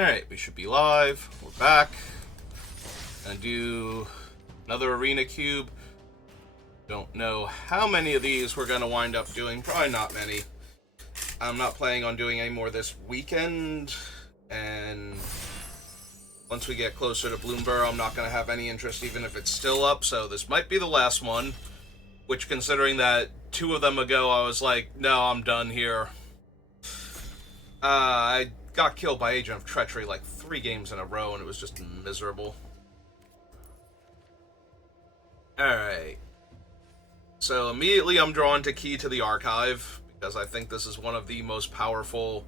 Alright, we should be live. We're back. Gonna do another arena cube. Don't know how many of these we're gonna wind up doing. Probably not many. I'm not planning on doing any more this weekend. And once we get closer to Bloomburrow, I'm not gonna have any interest even if it's still up. So this might be the last one. Which, considering that 2 of them ago, I was like, no, I'm done here. I got killed by Agent of Treachery like 3 games in a row, and it was just miserable. Alright. So immediately I'm drawn to Key to the Archive, because I think this is one of the most powerful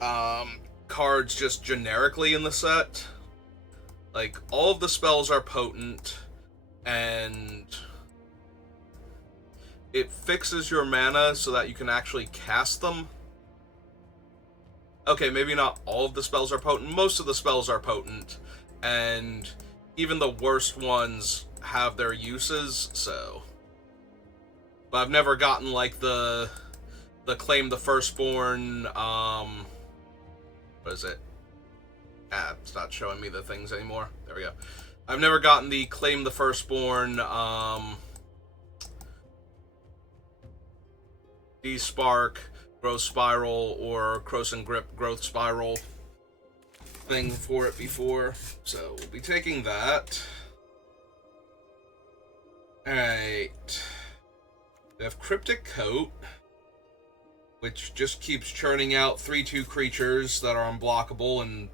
cards just generically in the set. Like, all of the spells are potent, and it fixes your mana so that you can actually cast them. Okay, maybe not all of the spells are potent. Most of the spells are potent, and even the worst ones have their uses, so. But I've never gotten, like, the Claim the Firstborn, what is it? It's not showing me the things anymore. There we go. I've never gotten the Claim the Firstborn, D-Spark, Growth Spiral, or Krosan Grip Growth Spiral thing for it before. So we'll be taking that. Alright. We have Cryptic Coat, which just keeps churning out 3/2 creatures that are unblockable and,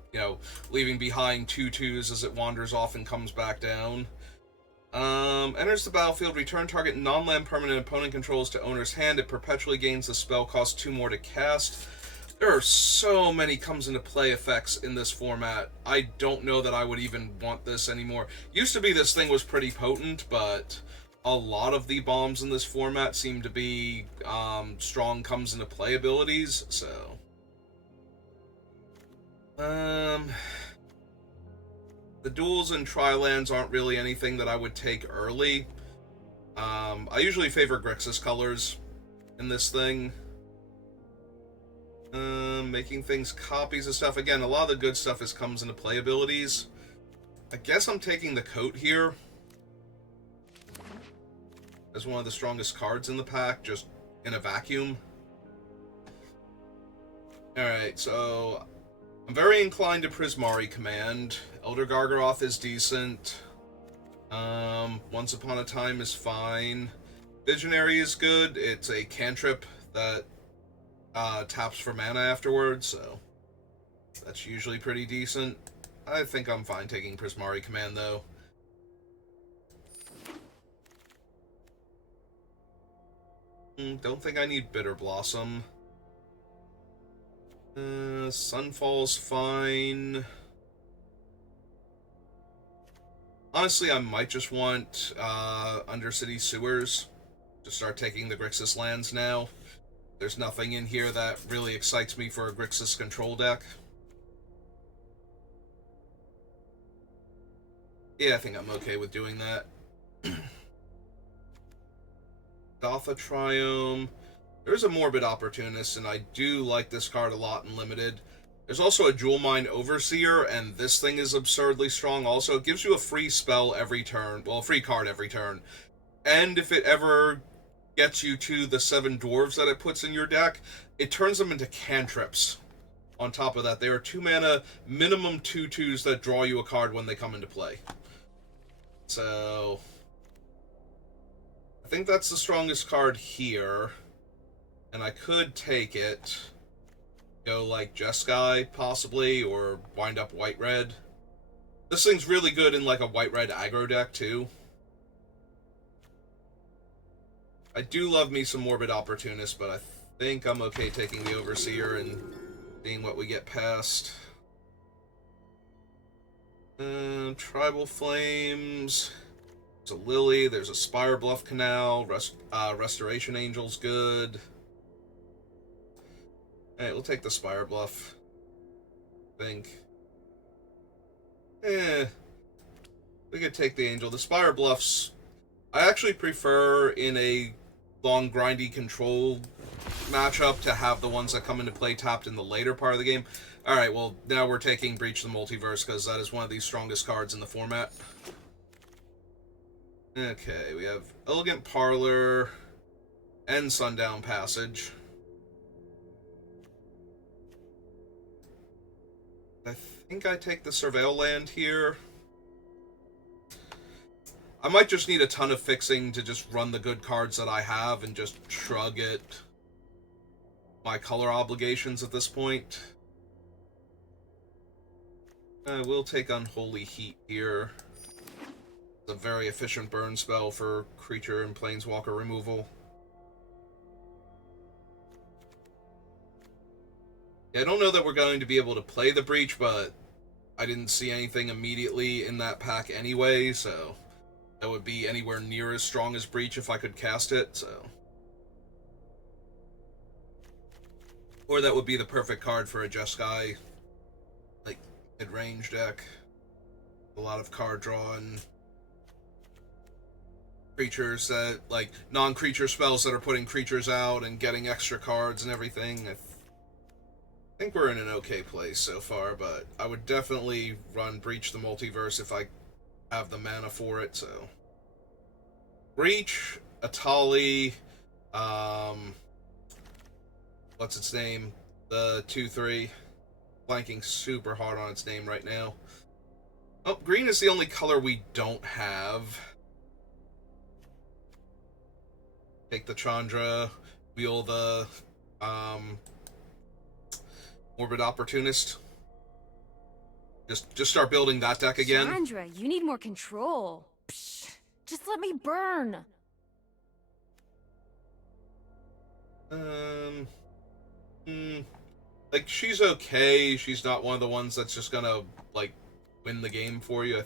leaving behind 2/2s as it wanders off and comes back down. Enters the battlefield, return target non-land permanent opponent controls to owner's hand. It perpetually gains the spell cost 2 more to cast. There are so many comes into play effects in this format. I don't know that I would even want this anymore. Used to be this thing was pretty potent, but a lot of the bombs in this format seem to be strong comes into play abilities, so. The duels and tri-lands aren't really anything that I would take early. I usually favor Grixis colors in this thing. Making things copies of stuff. Again, a lot of the good stuff comes into play abilities. I guess I'm taking the Coat here as one of the strongest cards in the pack, just in a vacuum. Alright, so I'm very inclined to Prismari Command. Elder Gargaroth is decent. Once Upon a Time is fine. Visionary is good. It's a cantrip that taps for mana afterwards, so that's usually pretty decent. I think I'm fine taking Prismari Command, though. Don't think I need Bitter Blossom. Sunfall's fine. Honestly, I might just want Undercity Sewers to start taking the Grixis lands now. There's nothing in here that really excites me for a Grixis control deck. Yeah, I think I'm okay with doing that. Gotha Triome. There's a Morbid Opportunist, and I do like this card a lot in Limited. There's also a Jewel Mine Overseer, and this thing is absurdly strong also. It gives you a free spell every turn. Well, a free card every turn. And if it ever gets you to the 7 dwarves that it puts in your deck, it turns them into cantrips. On top of that, they are 2 mana, minimum 2/2s that draw you a card when they come into play. So I think that's the strongest card here. And I could take it, go like Jeskai, possibly, or wind up White-Red. This thing's really good in like a White-Red aggro deck, too. I do love me some Morbid Opportunist, but I think I'm okay taking the Overseer and seeing what we get past. Tribal Flames. There's a Lily, there's a Spire Bluff Canal, Restoration Angel's good. Alright, we'll take the Spire Bluff. I think. We could take the Angel. The Spire Bluffs, I actually prefer in a long, grindy control matchup to have the ones that come into play tapped in the later part of the game. Alright, well, now we're taking Breach the Multiverse, because that is one of the strongest cards in the format. Okay, we have Elegant Parlor and Sundown Passage. I think I take the Surveil Land here. I might just need a ton of fixing to just run the good cards that I have and just shrug at my color obligations at this point. We'll take Unholy Heat here. It's a very efficient burn spell for creature and planeswalker removal. Yeah, I don't know that we're going to be able to play the Breach, but I didn't see anything immediately in that pack anyway, so that would be anywhere near as strong as Breach if I could cast it, so. Or that would be the perfect card for a Jeskai, like, mid-range deck. A lot of card draw and creatures that, like, non-creature spells that are putting creatures out and getting extra cards and everything. I think we're in an okay place so far, but I would definitely run Breach the Multiverse if I have the mana for it, so. Breach, Atali, what's its name? The 2-3. Blanking super hard on its name right now. Oh, green is the only color we don't have. Take the Chandra, wheel the, Morbid Opportunist. Just start building that deck again. Chandra, you need more control. Psh, just let me burn. Like, she's okay. She's not one of the ones that's just gonna, like, win the game for you, I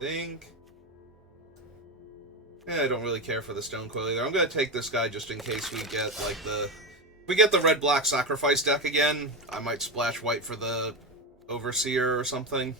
think. Yeah, I don't really care for the Stonecoil either. I'm gonna take this guy just in case we get, like, if we get the red-black sacrifice deck again, I might splash white for the Overseer or something.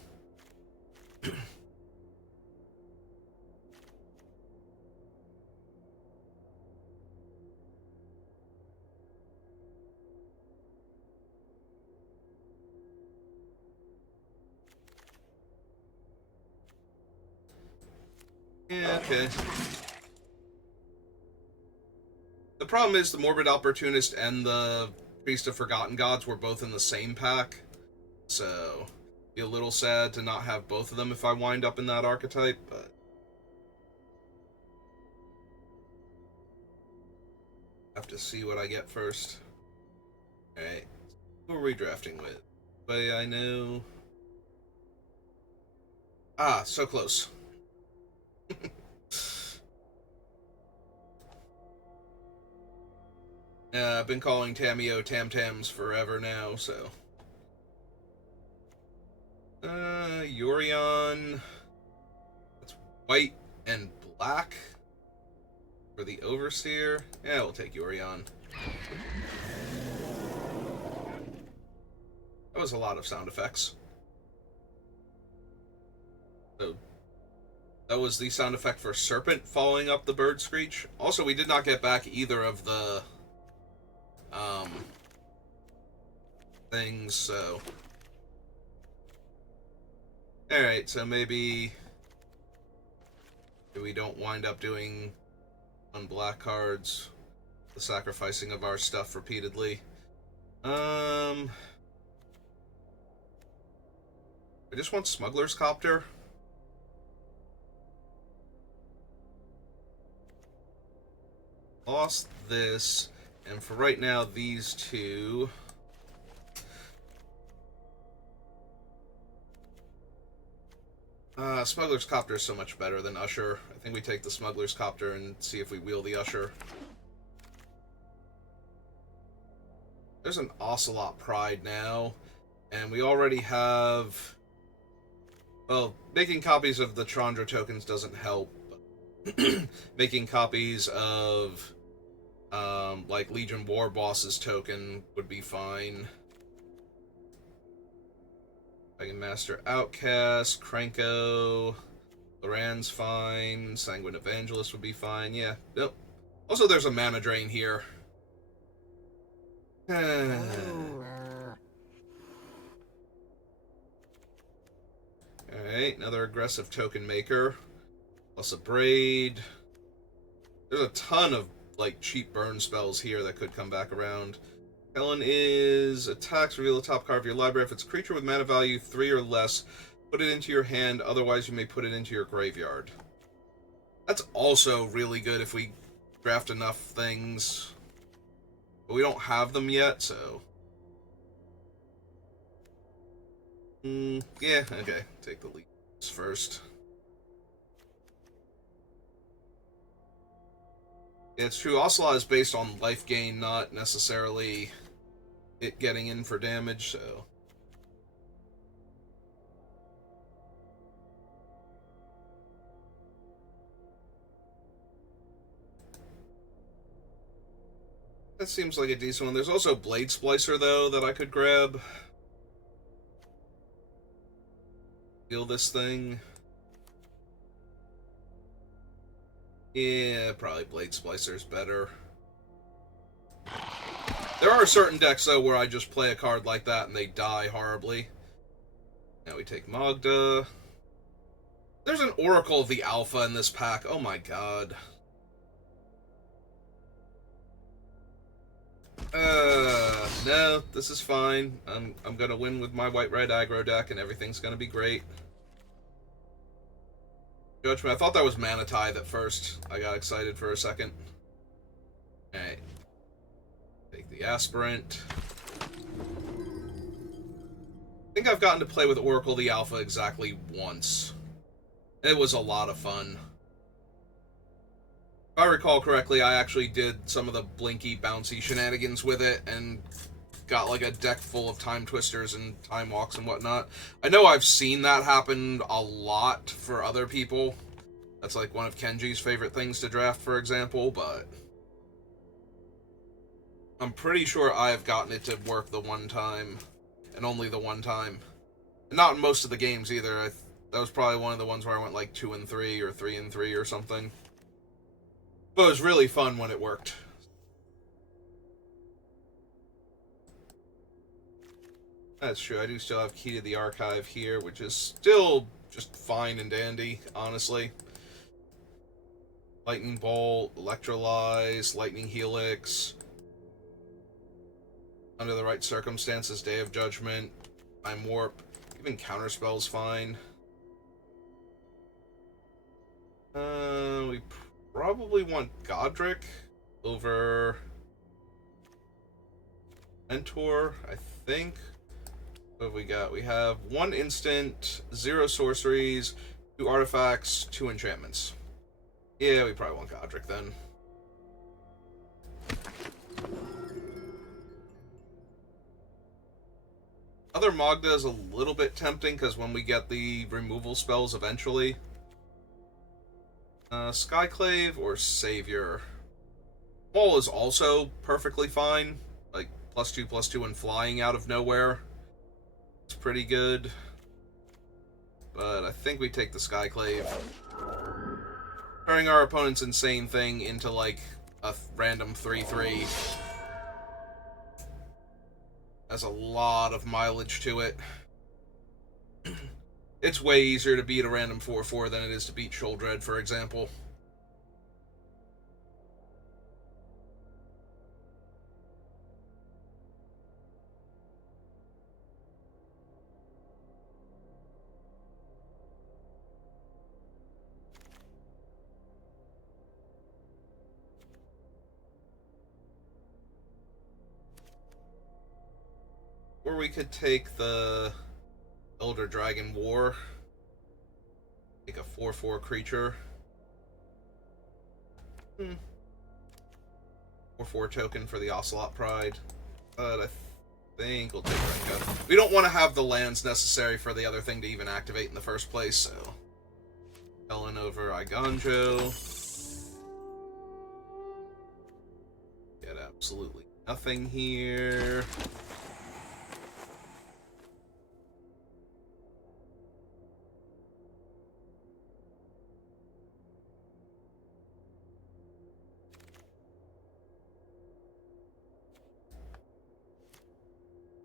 Yeah, okay. The problem is the Morbid Opportunist and the Priest of Forgotten Gods were both in the same pack, so be a little sad to not have both of them if I wind up in that archetype, but have to see what I get first. Alright, who are we drafting with? But I know. Ah, so close. I've been calling Tamiyo Tam-Tams forever now, so. Yorion. That's white and black for the Overseer. Yeah, we'll take Yorion. That was a lot of sound effects. So, that was the sound effect for Serpent following up the bird screech. Also, we did not get back either of the things, so. Alright, so maybe we don't wind up doing on black cards the sacrificing of our stuff repeatedly. I just want Smuggler's Copter. Lost this, and for right now, these two. Smuggler's Copter is so much better than Usher. I think we take the Smuggler's Copter and see if we wheel the Usher. There's an Ocelot Pride now, and we already have. Well, making copies of the Chandra tokens doesn't help. Making copies of, like, Legion War Boss's token would be fine. I can master Outcast, Krenko, Loran's fine, Sanguine Evangelist would be fine, yeah, nope. Also, there's a mana drain here. Alright, another aggressive token maker. Plus a braid. There's a ton of, like, cheap burn spells here that could come back around. Helen is attacks, reveal the top card of your library. If it's a creature with mana value 3 or less, put it into your hand, otherwise you may put it into your graveyard. That's also really good if we draft enough things. But we don't have them yet, so... yeah, okay. Take the leads first. Yeah, it's true. Ocelot is based on life gain, not necessarily it getting in for damage, so... That seems like a decent one. There's also Blade Splicer, though, that I could grab. Steal this thing. Yeah, probably Blade Splicer is better. There are certain decks, though, where I just play a card like that and they die horribly. Now we take Magda. There's an Oracle of the Alpha in this pack. Oh my god. No, this is fine. I'm gonna win with my white-red aggro deck and everything's gonna be great. Judgment. I thought that was Manatide at first. I got excited for a second. Alright. Take the Aspirant. I think I've gotten to play with Oracle the Alpha exactly once. It was a lot of fun. If I recall correctly, I actually did some of the blinky, bouncy shenanigans with it and got like a deck full of Time Twisters and Time Walks and whatnot. I know I've seen that happen a lot for other people. That's like one of Kenji's favorite things to draft, for example, but I'm pretty sure I have gotten it to work the one time, and only the one time. And not in most of the games either. That was probably one of the ones where I went like 2 and 3 or 3 and 3 or something. But it was really fun when it worked. That's true. I do still have Key to the Archive here, which is still just fine and dandy, honestly. Lightning Bolt, Electrolyze, Lightning Helix. Under the right circumstances, Day of Judgment, Time Warp, even Counterspell's fine. We probably want Godric over Mentor, I think. What have we got? We have 1 instant, 0 sorceries, 2 artifacts, 2 enchantments. Yeah, we probably want Godric then. Other Magda is a little bit tempting because when we get the removal spells eventually. Skyclave or Savior. Maul is also perfectly fine. Like, +2/+2 and flying out of nowhere. It's pretty good. But I think we take the Skyclave. Turning our opponent's insane thing into, like, a random 3/3. Has a lot of mileage to it. It's way easier to beat a random 4/4 than it is to beat Sheoldred, for example. Or we could take the Elder Dragon War. Take a 4/4 creature. 4/4 token for the Ocelot Pride. But I think we'll take Renka. We don't want to have the lands necessary for the other thing to even activate in the first place, so... Helen over Iganjo. Get absolutely nothing here.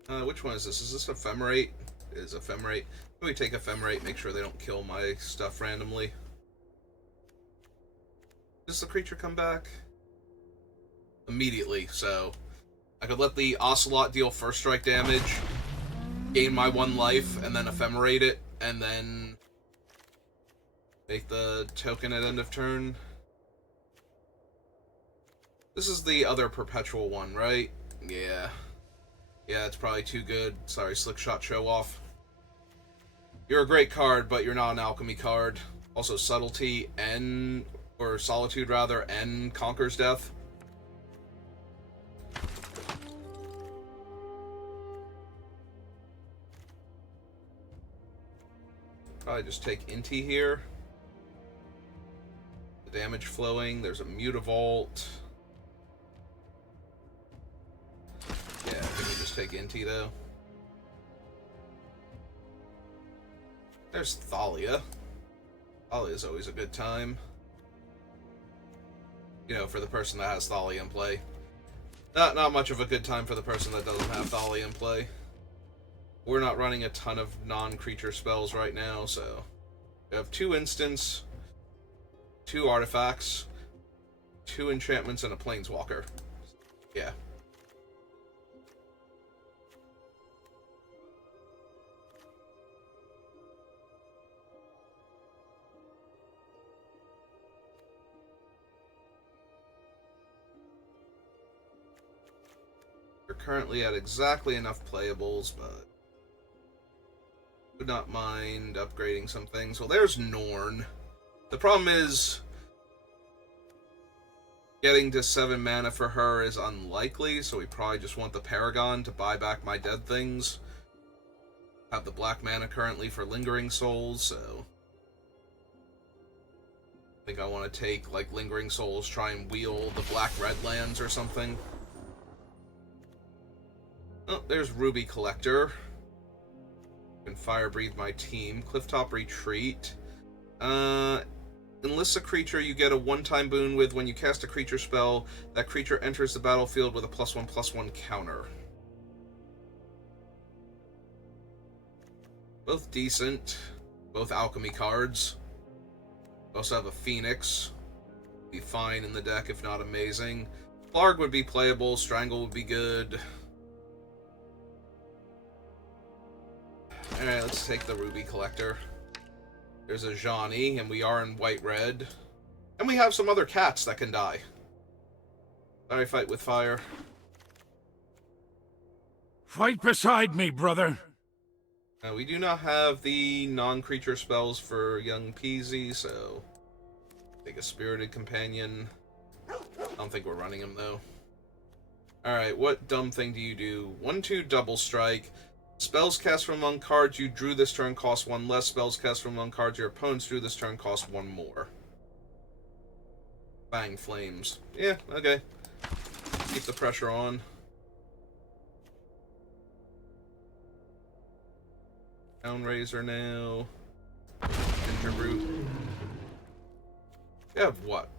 Which one is this? Is this Ephemerate? It is Ephemerate. Let me take Ephemerate, make sure they don't kill my stuff randomly. Does the creature come back? Immediately, so I could let the Ocelot deal first strike damage, gain my 1 life, and then Ephemerate it, and then make the token at end of turn. This is the other perpetual one, right? Yeah. Yeah, it's probably too good. Sorry, Slick Shot Show Off. You're a great card, but you're not an alchemy card. Also, Subtlety, N, or Solitude rather, N conquers death. Probably just take Inti here. The damage flowing. There's a Mutavault. Yeah, I think we just take Inti though. There's Thalia. Thalia's always a good time. You know, for the person that has Thalia in play. Not much of a good time for the person that doesn't have Thalia in play. We're not running a ton of non-creature spells right now, so... We have 2 instants, 2 artifacts, 2 enchantments, and a planeswalker. Yeah. We're currently at exactly enough playables, but... would not mind upgrading some things. Well, there's Norn. The problem is... getting to 7 mana for her is unlikely, so we probably just want the Paragon to buy back my dead things. Have the black mana currently for Lingering Souls, so... I think I want to take, like, Lingering Souls, try and wheel the black-red lands or something. Oh, there's Ruby Collector. Can Fire Breathe my team. Clifftop Retreat. Enlist a creature you get a 1-time boon with when you cast a creature spell. That creature enters the battlefield with a +1/+1 counter. Both decent. Both alchemy cards. Also have a Phoenix. Be fine in the deck, if not amazing. Flarg would be playable. Strangle would be good. Alright, let's take the Ruby Collector. There's a Ajani, and we are in white-red. And we have some other cats that can die. Sorry, fight with fire. Fight beside me, brother. We do not have the non-creature spells for Young Peasy, so... take a Spirited Companion. I don't think we're running him, though. Alright, what dumb thing do you do? 1/2 double strike. Spells cast from among cards you drew this turn cost 1 less. Spells cast from among cards your opponents drew this turn cost 1 more. Fang Flames. Yeah, okay. Keep the pressure on. Downraiser now. Ginger Root. You have what?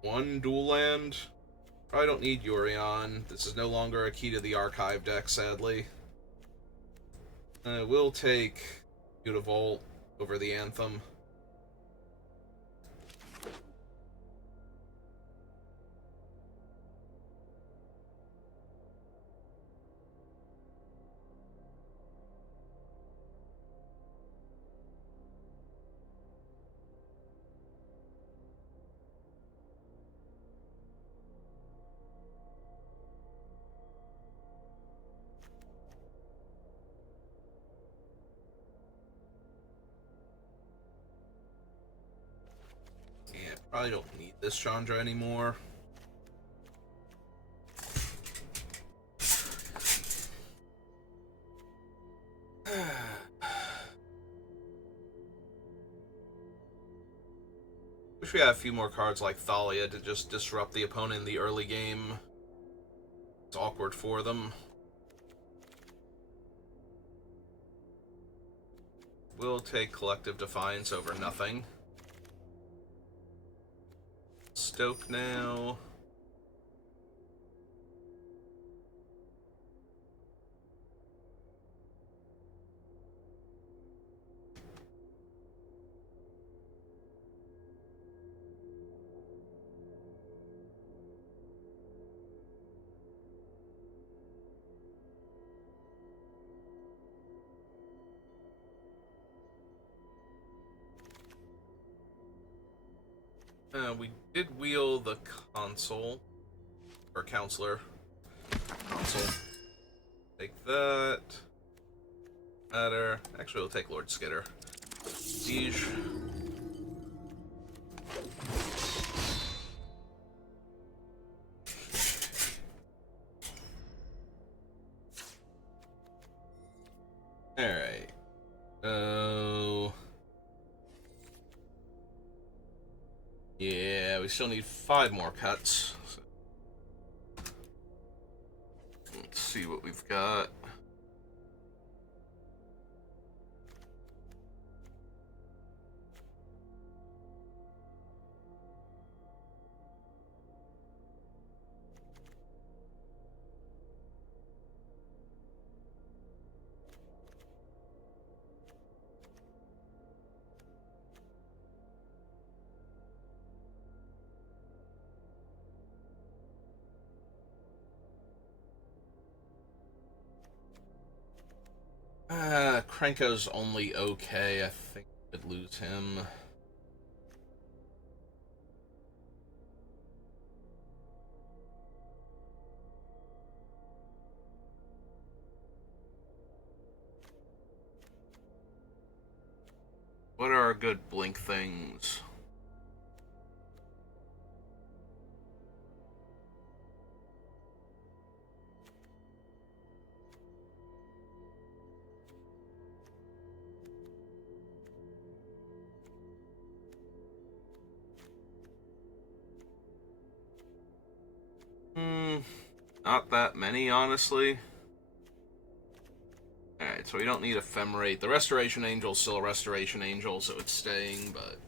1 dual land? Probably don't need Yorion. This is no longer a Key to the Archive deck, sadly. We'll take Mutavault over the Anthem. Probably don't need this Chandra anymore. Wish we had a few more cards like Thalia to just disrupt the opponent in the early game. It's awkward for them. We'll take Collective Defiance over nothing. Stoke now. We did wheel the console. Or counselor. Console. Take that. Matter. Actually, we'll take Lord Skitter. Siege. Alright. Oh. Yeah, we still need 5 more cuts. So. Let's see what we've got. Krenko's only okay. I think we could lose him. What are our good blink things? Not that many, honestly. Alright, so we don't need Ephemerate. The Restoration Angel's still a Restoration Angel, so it's staying, but...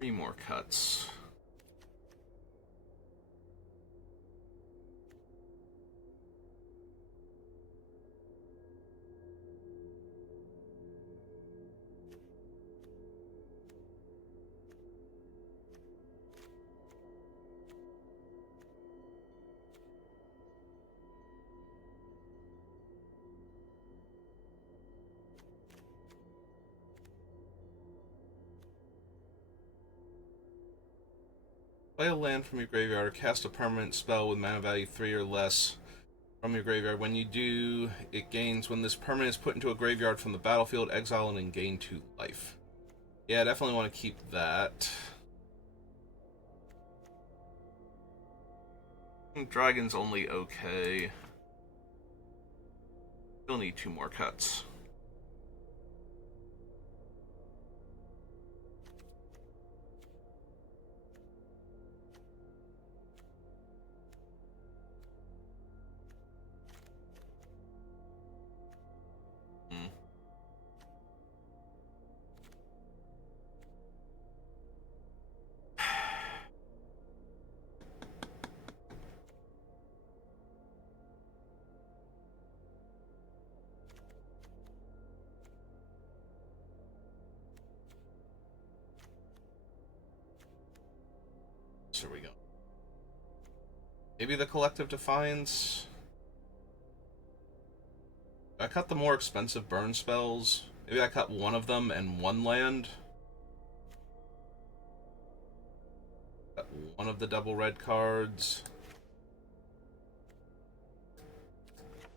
3 more cuts. Play a land from your graveyard or cast a permanent spell with mana value 3 or less from your graveyard. When you do, it gains when this permanent is put into a graveyard from the battlefield, exile it and gain 2 life. Yeah, I definitely want to keep that. Dragon's only okay. Still need 2 more cuts. Here we go. Maybe the Collective Defiance. I cut the more expensive burn spells. Maybe I cut one of them and 1 land. Cut one of the double red cards.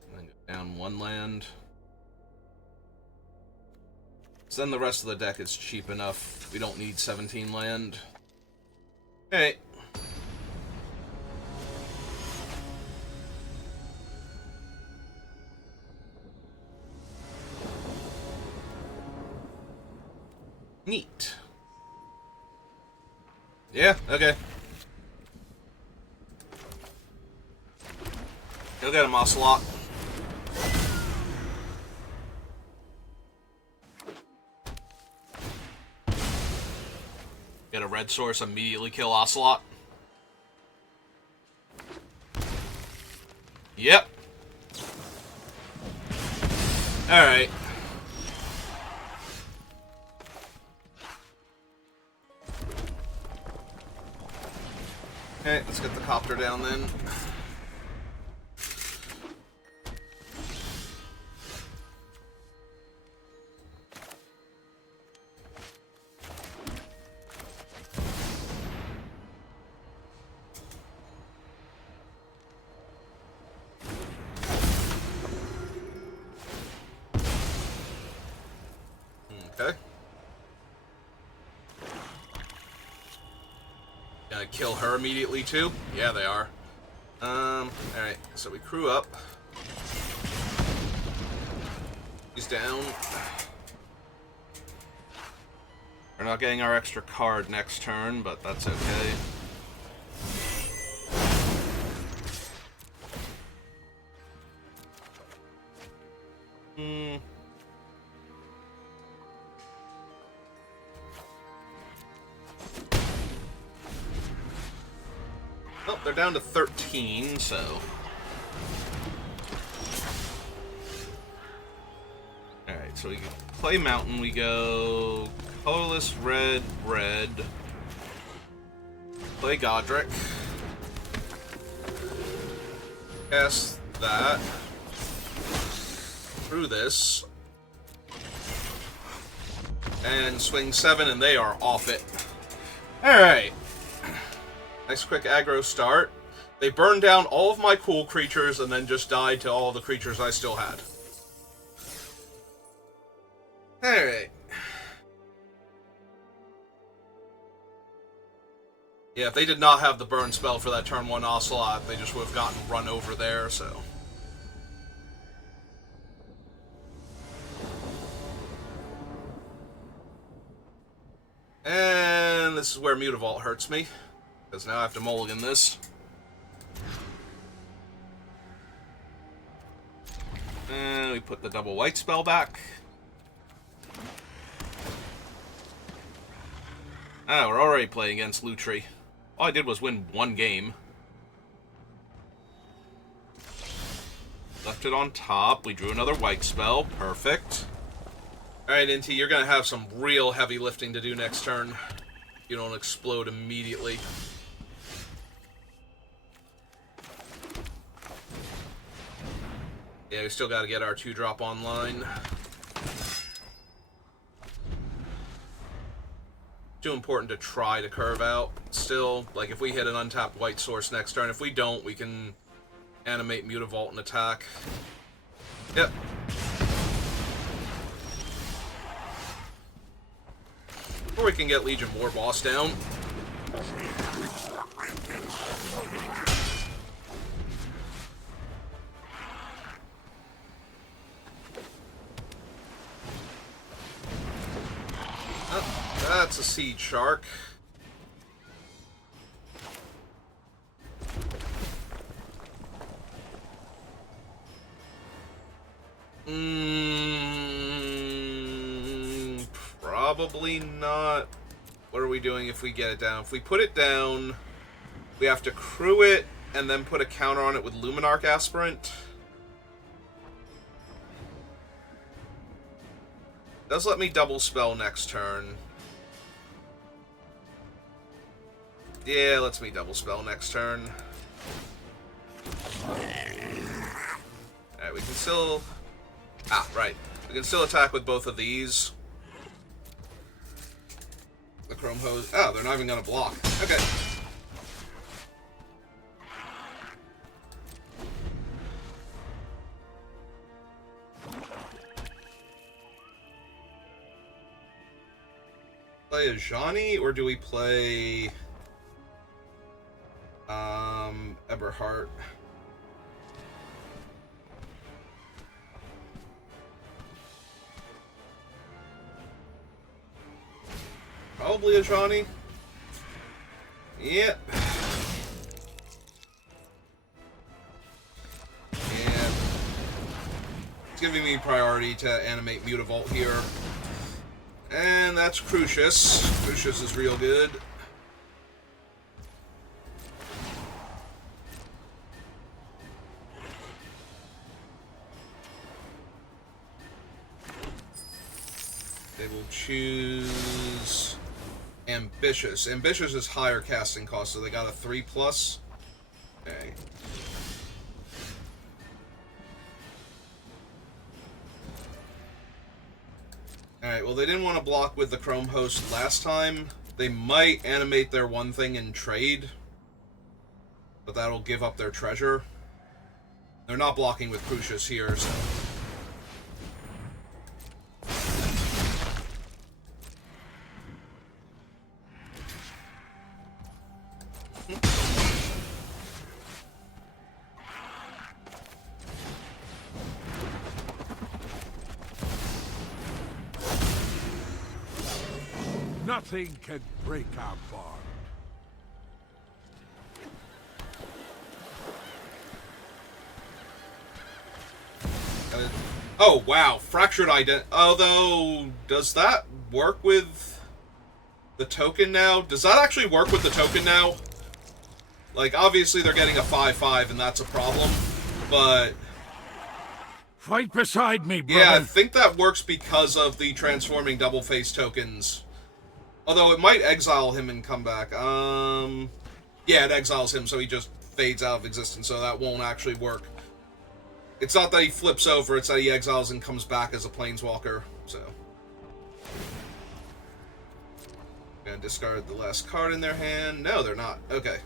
And then go down 1 land. So then the rest of the deck is cheap enough. We don't need 17 land. Hey. Neat. Yeah, okay. Go get him, Ocelot. Get a red source, immediately kill Ocelot. Yep. Alright. Okay, let's get the copter down then. Okay. Gonna kill her immediately too? Yeah, they are. Alright, so we crew up. He's down. We're not getting our extra card next turn, but that's okay. Oh, they're down to 13, so... Alright, so we play Mountain, we go... Colorless, red, red. Play Godric. Cast that. Through this. And swing 7, and they are off it. Alright. Nice quick aggro start. They burned down all of my cool creatures and then just died to all the creatures I still had. Alright. Yeah, if they did not have the burn spell for that turn 1 Ocelot, they just would have gotten run over there, so... And this is where Mutavault hurts me. Because now I have to mulligan this. And we put the double white spell back. Ah, we're already playing against Lutri. All I did was win 1 game. Left it on top. We drew another white spell. Perfect. Alright, Inti, you're going to have some real heavy lifting to do next turn. You don't explode immediately. Yeah, we still got to get our 2-drop online. Too important to try to curve out. Still, like, if we hit an untapped white source next turn, if we don't, we can animate Mutavault and attack. Yep. Or we can get Legion War Boss down. Oh, that's a Seed Shark. Probably not. What are we doing if we get it down? If we put it down, we have to crew it and then put a counter on it with Luminarch Aspirant. Does let me double spell next turn. Yeah, lets me double spell next turn. Alright, we can still... Ah, right. We can still attack with both of these. The Chrome Hose... Oh, they're not even going to block. Okay. Play Ajani, or do we play... Eberhart? Probably Ajani. Yep. And it's giving me priority to animate Mutavault here. And that's Crucius. Crucius is real good. They will choose Ambitious. Ambitious is higher casting cost, so they got a 3+. Okay. Alright, well, they didn't want to block with the Chrome Host last time. They might animate their one thing in trade, but that'll give up their treasure. They're not blocking with Crucius here, so... Nothing can break our bond. Oh, wow. Fractured identity. Although, does that work with the token now? Does that actually work with the token now? Like, obviously they're getting a 5-5, and that's a problem. But... Fight beside me, brother. yeah, I think that works because of the transforming double face tokens. Although it might exile him and come back. Yeah, it exiles him, so he just fades out of existence, so that won't actually work. It's not that he flips over, it's that he exiles and comes back as a planeswalker, so. Gonna discard the last card in their hand. No, they're not. Okay.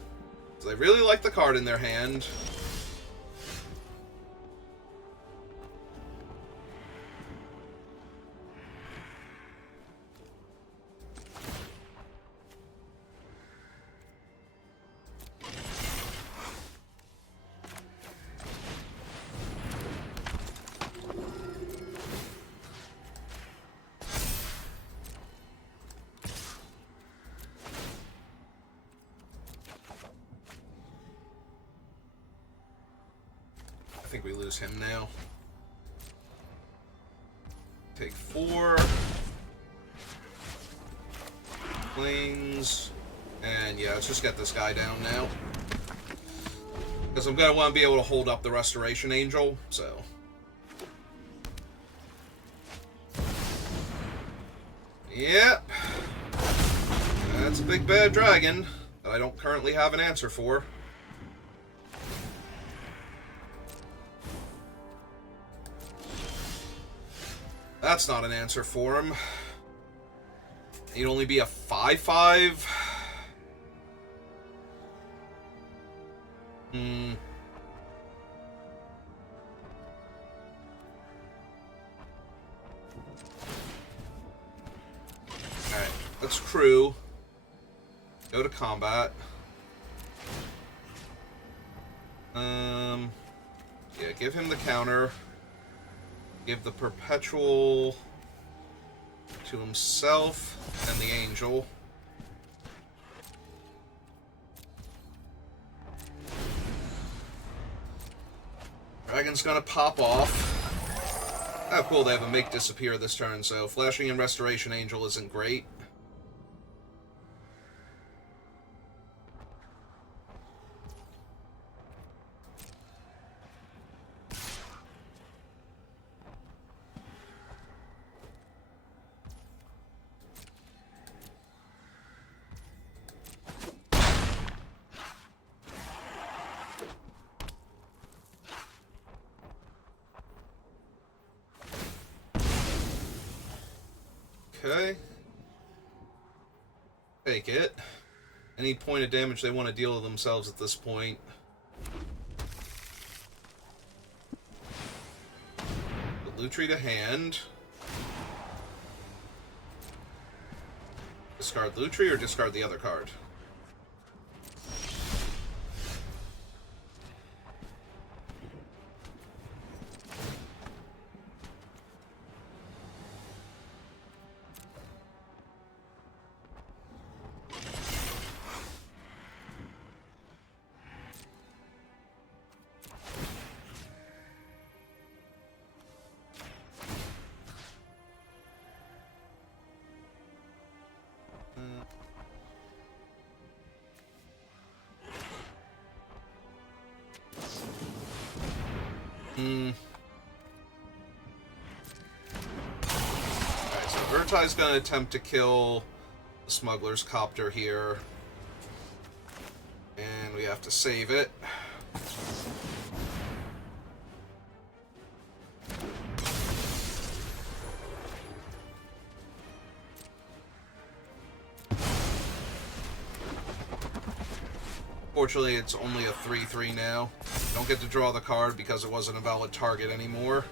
So they really like the card in their hand. I think we lose him now. Take 4. Planes. And yeah, let's just get this guy down now. Because I'm going to want to be able to hold up the Restoration Angel, so. Yep. That's a big bad dragon that I don't currently have an answer for. That's not an answer for him. He'd only be a 5-5. Alright, let's crew. Go to combat. Yeah, give him the counter. Give the perpetual to himself and the angel. Dragon's gonna pop off. Oh, cool, they have a make disappear this turn, so flashing and Restoration Angel isn't great. Okay. Take it. Any point of damage they want to deal to themselves at this point. Put Lutri to hand. Discard Lutri or discard the other card? Alright, so Vertai's gonna attempt to kill the Smuggler's Copter here. And we have to save it. Fortunately, it's only a 3-3 now. Don't get to draw the card because it wasn't a valid target anymore.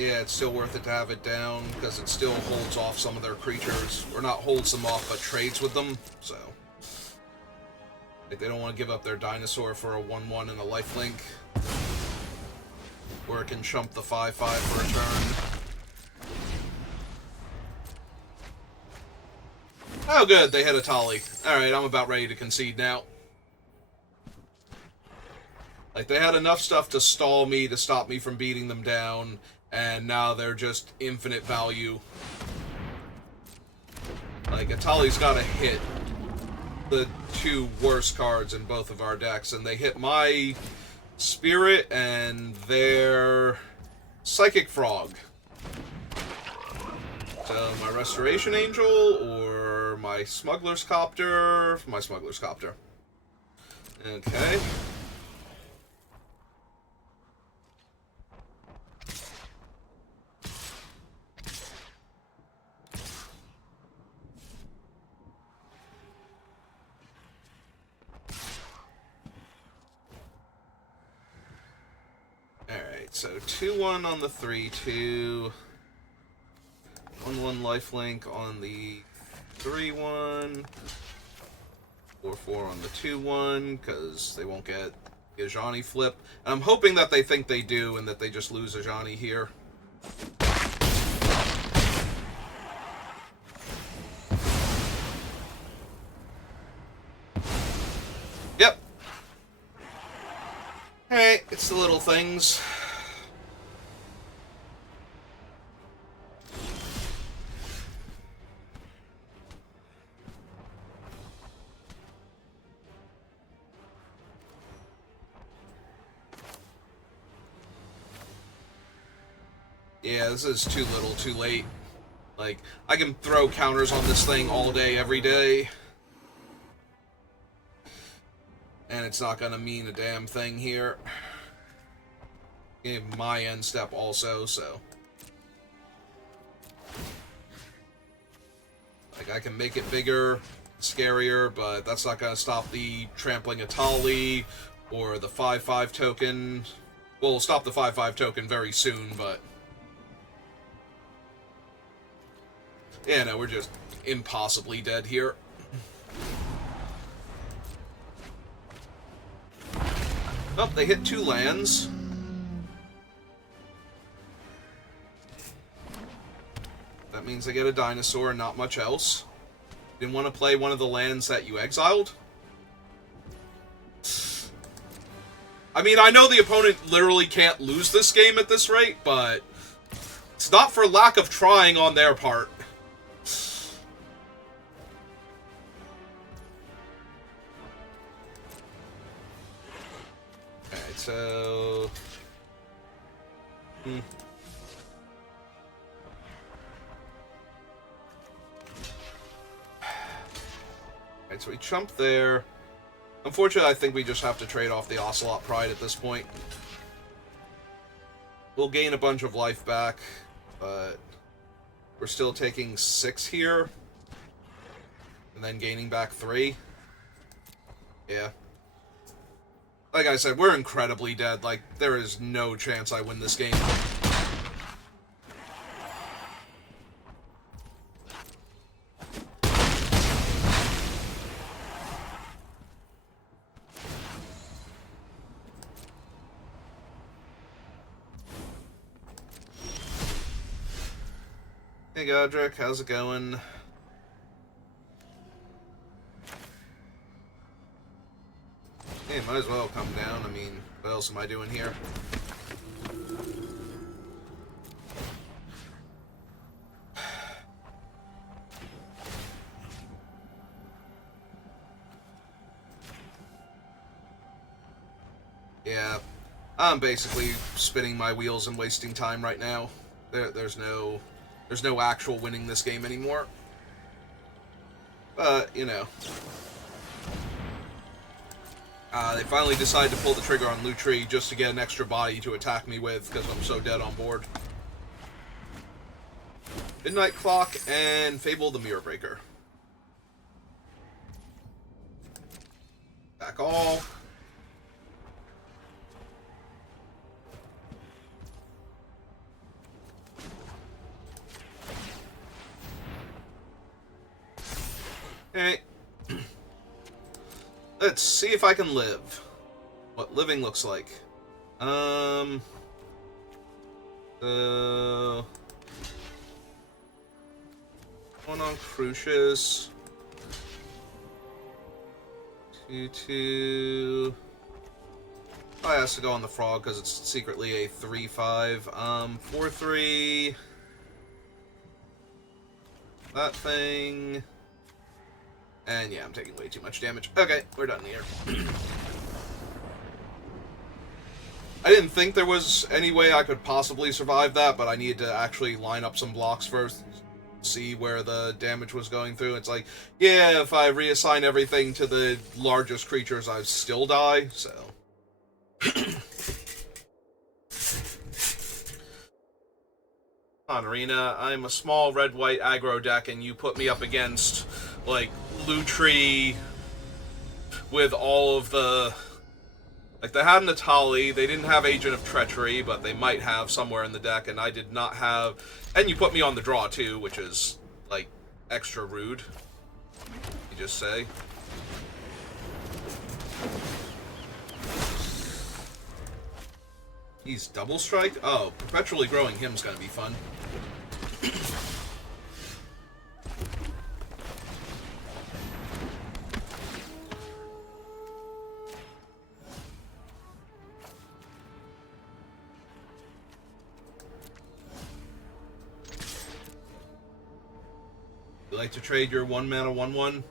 Yeah, it's still worth it to have it down, because it still holds off some of their creatures. Or not holds them off, but trades with them, so... Like, they don't want to give up their dinosaur for a 1/1 and a lifelink. Or it can chump the 5/5 for a turn. Oh, good, they hit a Tali. Alright, I'm about ready to concede now. Like, they had enough stuff to stall me, to stop me from beating them down, and now they're just infinite value. Like, Atali's gotta hit the two worst cards in both of our decks, and they hit my Spirit and their Psychic Frog. So, my Restoration Angel, or my Smuggler's Copter? My Smuggler's Copter. Okay. So 2/1 on the 3/2, 1/1 lifelink on the 3/1, 4/4 on the 2/1, because they won't get Ajani flip. And I'm hoping that they think they do and that they just lose Ajani here. Yep. Hey, it's the little things. Yeah, this is too little, too late. Like, I can throw counters on this thing all day, every day. And it's not gonna mean a damn thing here. In my end step also, so... Like, I can make it bigger, scarier, but that's not gonna stop the trampling Atali, or the 5/5 token. Well, we'll stop the 5/5 token very soon, but... Yeah, no, we're just impossibly dead here. Oh, they hit 2 lands. That means they get a dinosaur and not much else. Didn't want to play one of the lands that you exiled? I mean, I know the opponent literally can't lose this game at this rate, but it's not for lack of trying on their part. Alright, so... Alright, so we chump there. Unfortunately, I think we just have to trade off the Ocelot Pride at this point. We'll gain a bunch of life back, but we're still taking 6 here. And then gaining back 3. Yeah. Like I said, we're incredibly dead. Like, there is no chance I win this game. Hey Godric, how's it going? Hey, might as well come down. I mean, what else am I doing here? Yeah, I'm basically spinning my wheels and wasting time right now. There's no actual winning this game anymore. But, you know. They finally decided to pull the trigger on Lutri just to get an extra body to attack me with, because I'm so dead on board. Midnight Clock and Fable the Mirror Breaker. Back all. Okay. Let's see if I can live. What living looks like. Going on Crucius. 2-2. I has to go on the frog because it's secretly a 3-5. 4-3. That thing. And yeah, I'm taking way too much damage. Okay, we're done here. I didn't think there was any way I could possibly survive that, but I needed to actually line up some blocks first, see where the damage was going through. It's like, yeah, if I reassign everything to the largest creatures, I still die, so... On Arena, I'm a small red-white aggro deck, and you put me up against, like, Lutri with all of the... Like, they had Natali, they didn't have Agent of Treachery, but they might have somewhere in the deck, and I did not have... And you put me on the draw, too, which is, like, extra rude. You just say. He's double strike? Oh, perpetually growing him's gonna be fun. You like to trade your 1-mana 1/1?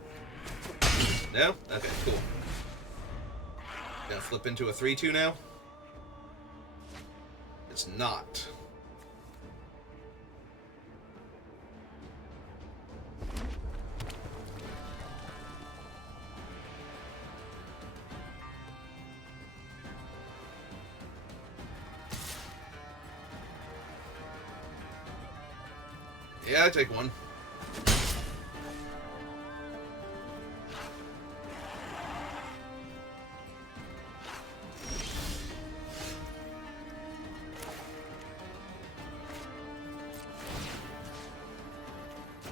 No? Okay, cool. Gonna flip into a 3/2 now? It's not. Yeah, I take one.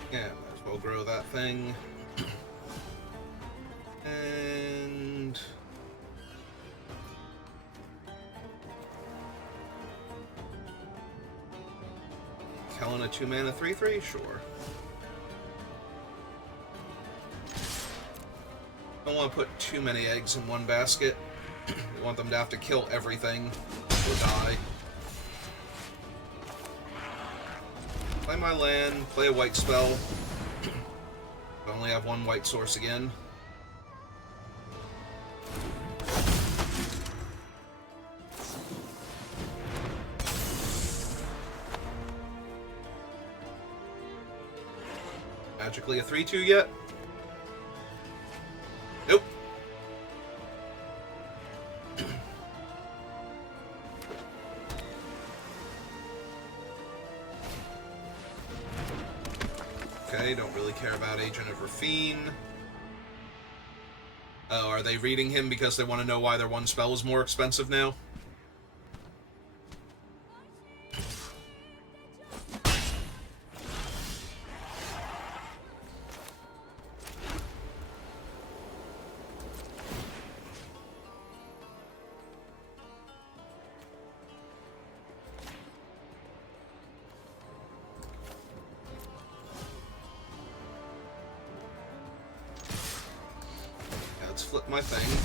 Yeah, might as well grow that thing. And... Kellen a 2-mana 3/3? Sure. Don't want to put too many eggs in one basket. We want them to have to kill everything or die. Play my land, play a white spell. I only have one white source again. Magically a 3/2 yet? Nope. Okay, don't really care about Agent of Rafine. Oh, are they reading him because they want to know why their one spell is more expensive now? Let's flip my thing.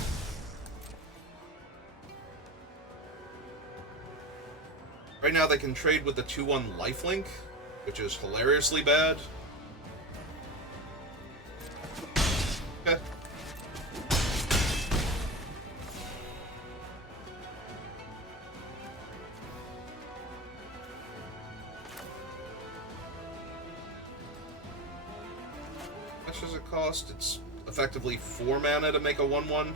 Right now they can trade with the 2/1 lifelink, which is hilariously bad. Okay. How much does it cost? It's effectively 4 mana to make a 1/1.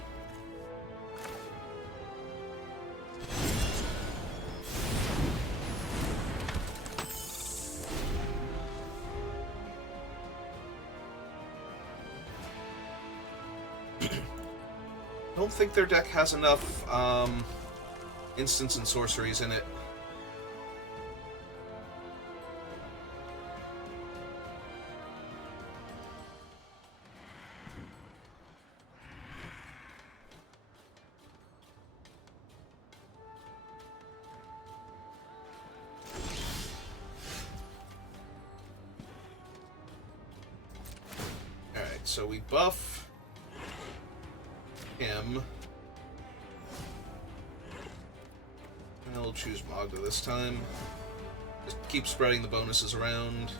I don't think their deck has enough instants and sorceries in it. so we buff him. And we'll choose Magda this time. Just keep spreading the bonuses around.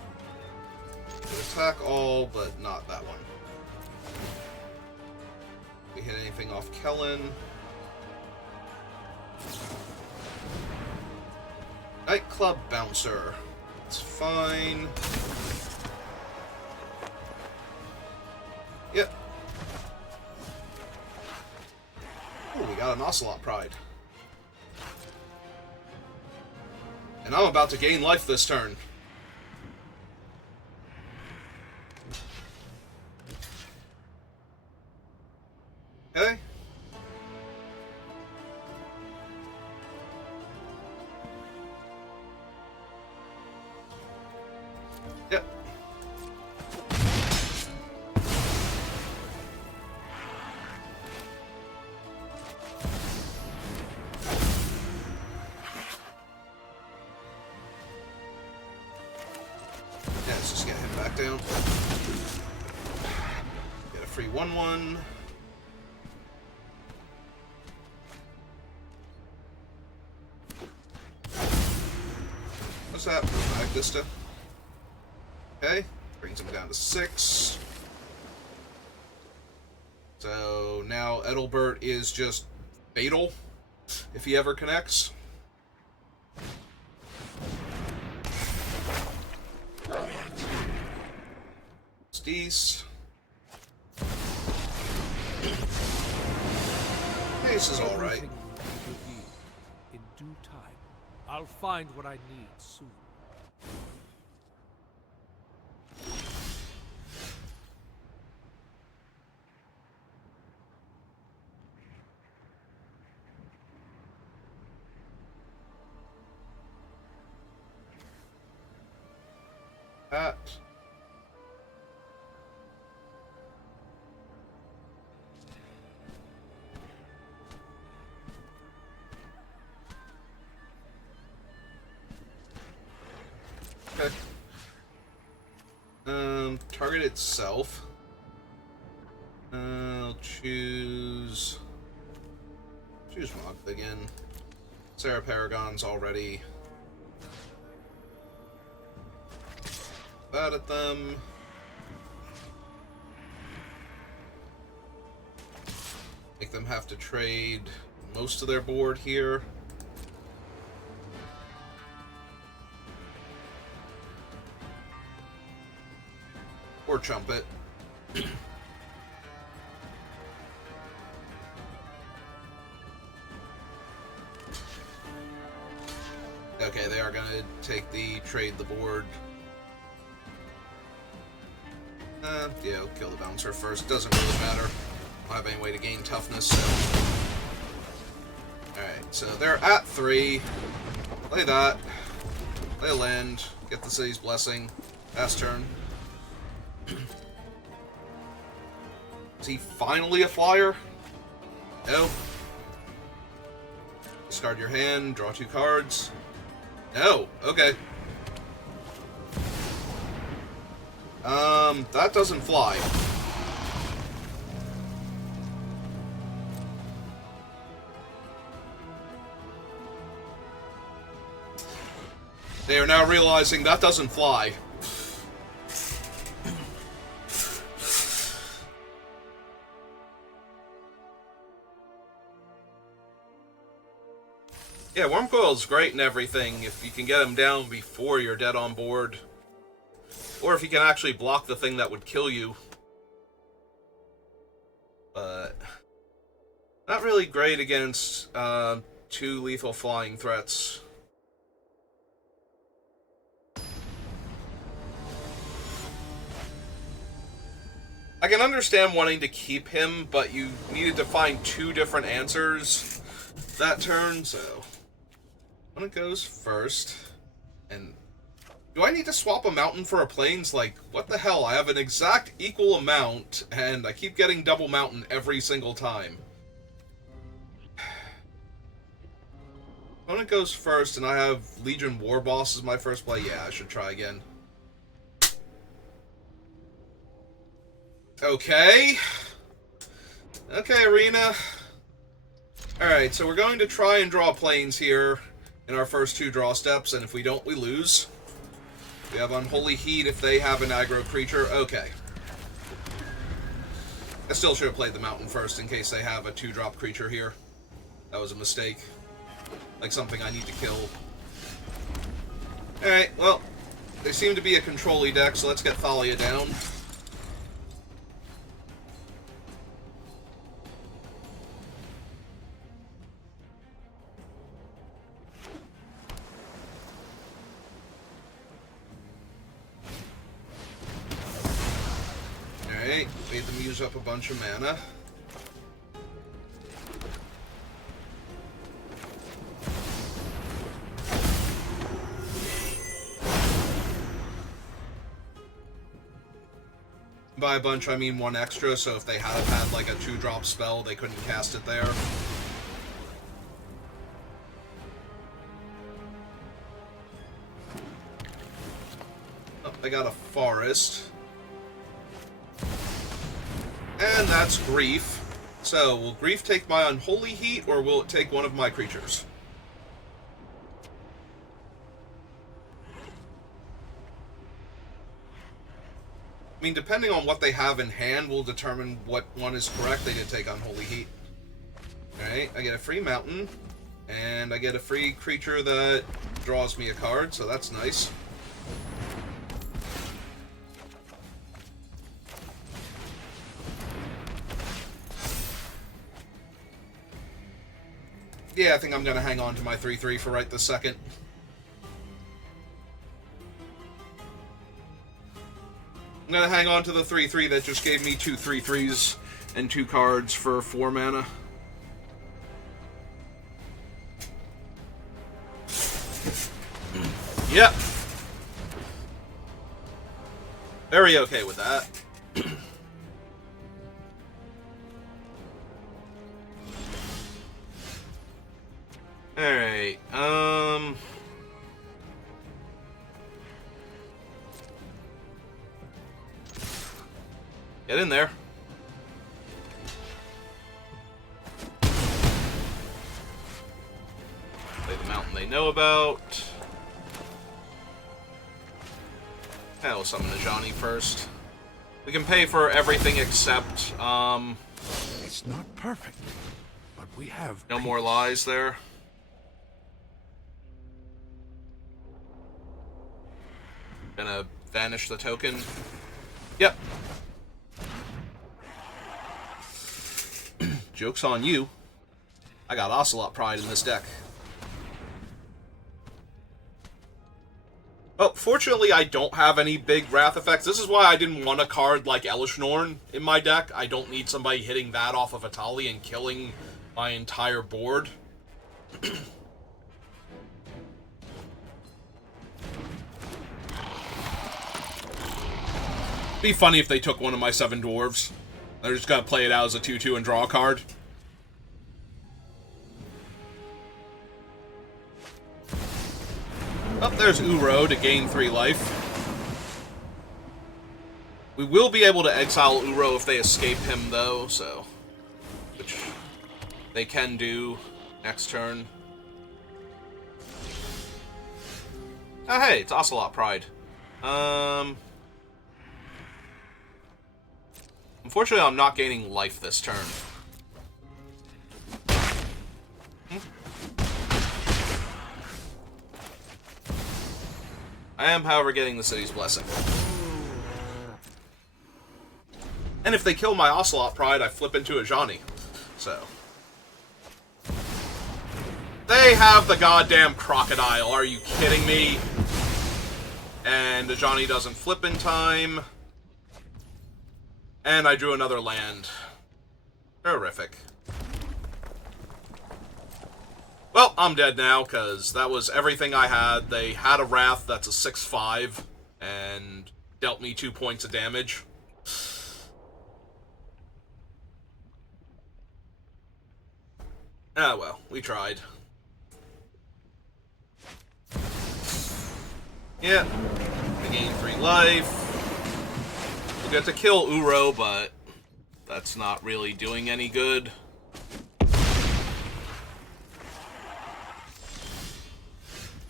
We'll attack all, but not that one. We hit anything off Kellen. Nightclub Bouncer. It's fine. Yep. Ooh, we got an Ocelot Pride. And I'm about to gain life this turn. Okay. Yep. Yeah, let's just get him back down. Get a free 1/1. What's that? Back Vista. Okay, brings him down to 6. So now Ethelbert is just fatal if he ever connects. Steez. Ace is alright. In due time, I'll find what I need soon. That. Okay. Target itself. I'll choose Magda again. Sarah Paragon's already bad at them. Make them have to trade most of their board here. Or chump it. Okay, they are gonna trade the board. Yeah, I'll kill the bouncer first. Doesn't really matter. I don't have any way to gain toughness, so. Alright, so they're at 3. Play that. Play a land. Get the city's blessing. Last turn. Is he finally a flyer? No. Discard your hand, draw 2 cards. No, okay. That doesn't fly. They are now realizing that doesn't fly. Yeah, Wormcoil's great and everything if you can get him down before you're dead on board. Or if you can actually block the thing that would kill you. But not really great against 2 lethal flying threats. I can understand wanting to keep him, but you needed to find 2 different answers that turn, so. When it goes first, and do I need to swap a mountain for a plains? Like, what the hell? I have an exact equal amount, and I keep getting double mountain every single time. When it goes first, and I have Legion War Boss as my first play, yeah, I should try again. Okay. Okay, Arena. Alright, so we're going to try and draw planes here in our first 2 draw steps, and if we don't, we lose. We have Unholy Heat if they have an aggro creature. Okay. I still should have played the Mountain first in case they have a 2-drop creature here. That was a mistake. Like something I need to kill. Alright, well, they seem to be a control-y deck, so let's get Thalia down. Alright, made them use up a bunch of mana. By a bunch, I mean 1 extra, so if they had like a 2-drop spell, they couldn't cast it there. Oh, I got a Forest. And that's Grief. So, will Grief take my Unholy Heat, or will it take one of my creatures? I mean, depending on what they have in hand will determine what one is correct. They did take Unholy Heat. Alright, I get a free Mountain, and I get a free creature that draws me a card, so that's nice. Yeah, I think I'm gonna hang on to my 3/3 for right this second. I'm gonna hang on to the 3/3 that just gave me 2 3/3s and 2 cards for 4 mana. Yep. Very okay with that. Alright, get in there. Play the Mountain they know about. We'll summon the Johnny first. We can pay for everything except, It's not perfect, but we have no more lies there. Gonna vanish the token. Yep. Joke's on you. I got Ocelot Pride in this deck. Oh, fortunately I don't have any big Wrath effects. This is why I didn't want a card like Elesh Norn in my deck. I don't need somebody hitting that off of Atali and killing my entire board. Be funny if they took one of my 7 dwarves. They're just gonna play it out as a 2/2 and draw a card. Oh, there's Uro to gain 3 life. We will be able to exile Uro if they escape him, though, so... which they can do next turn. Oh, hey, it's Ocelot Pride. Unfortunately, I'm not gaining life this turn. I am, however, getting the City's Blessing. And if they kill my Ocelot Pride, I flip into a Johnny. So. They have the goddamn Crocodile. Are you kidding me? And the Johnny doesn't flip in time. And I drew another land. Horrific. Well, I'm dead now, because that was everything I had. They had a Wrath that's a 6/5, and dealt me 2 points of damage. Ah, well, we tried. Yeah, I gained 3 life. We'll get to kill Uro, but that's not really doing any good.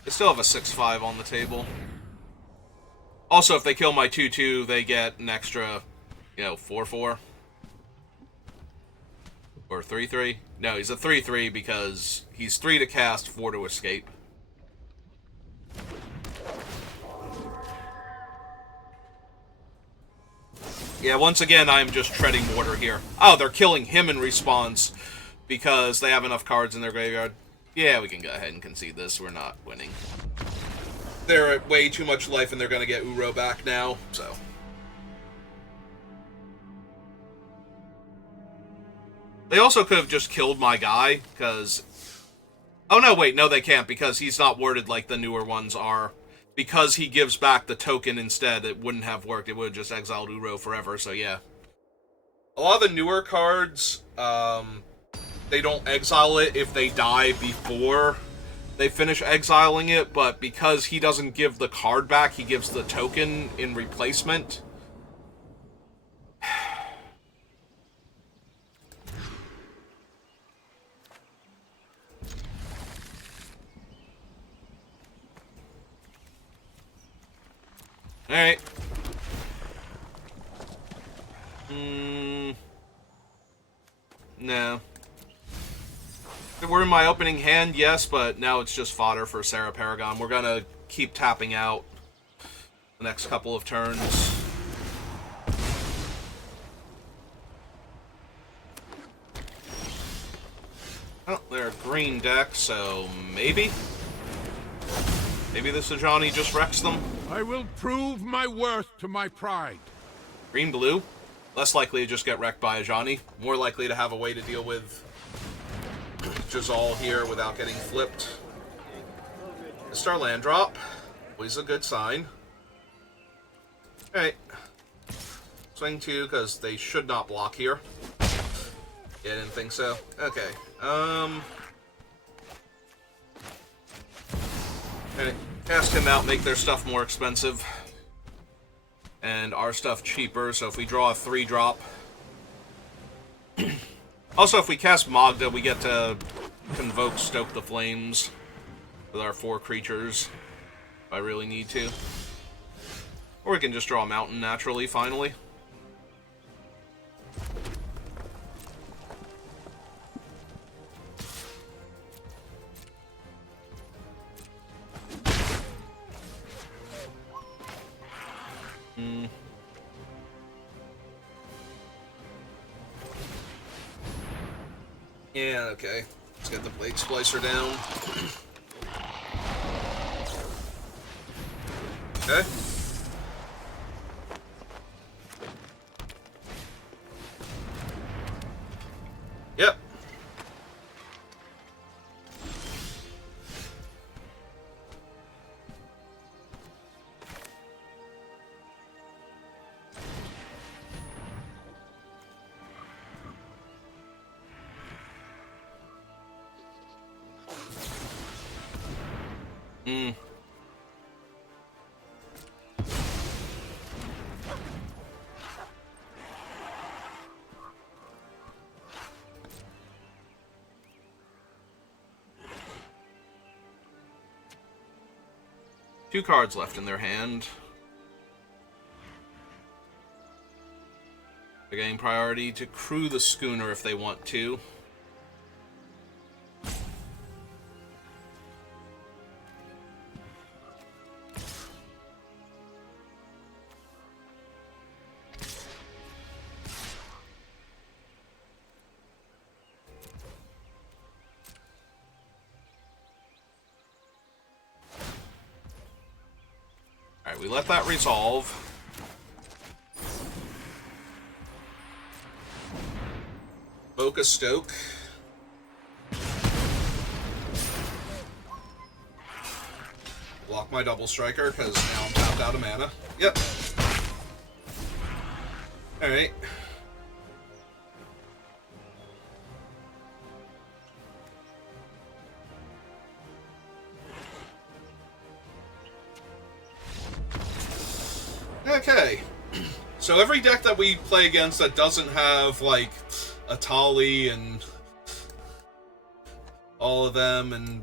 I still have a 6-5 on the table. Also, if they kill my 2-2, they get an extra, 4-4. Or 3-3. No, he's a 3-3 because he's 3 to cast, 4 to escape. Yeah, once again, I'm just treading water here. Oh, they're killing him in response because they have enough cards in their graveyard. Yeah, we can go ahead and concede this. We're not winning. They're at way too much life, and they're going to get Uro back now, so... They also could have just killed my guy, because... Oh, no, wait, no, they can't, because he's not worded like the newer ones are. Because he gives back the token instead, it wouldn't have worked. It would have just exiled Uro forever, so yeah. A lot of the newer cards, they don't exile it if they die before they finish exiling it, but because he doesn't give the card back, he gives the token in replacement. Alright. No. If we're in my opening hand, yes, but now it's just fodder for Sarah Paragon. We're gonna keep tapping out the next couple of turns. Oh, they're a green deck, so maybe? Maybe this Ajani just wrecks them? I will prove my worth to my pride. Green-blue? Less likely to just get wrecked by Ajani. More likely to have a way to deal with Jazal here without getting flipped. The Star Land drop. Always a good sign. Alright. Swing 2, because they should not block here. Yeah, I didn't think so. Okay. Alright. Cast him out, make their stuff more expensive. And our stuff cheaper, so if we draw a 3-drop... Also, if we cast Magda, we get to convoke Stoke the Flames with our 4 creatures, if I really need to. Or we can just draw a mountain naturally, finally. Yeah, okay. Let's get the Blade Splicer down. Okay. Yep. Two cards left in their hand. They're getting priority to crew the schooner if they want to. Alright, we let that resolve. Boca Stoke. Block my double striker, because now I'm tapped out of mana. Yep. Alright. Okay. So every deck that we play against that doesn't have, like, Atali and all of them, and,